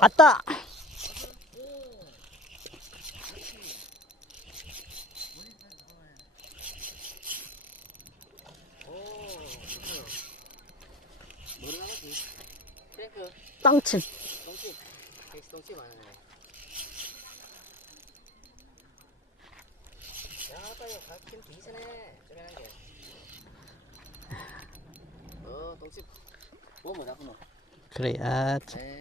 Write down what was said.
왔다! 뭐를 많네. 야, 한 게. 어, 똥집. 뭐 뭐라고 너? 그래, 아, 참. 에이.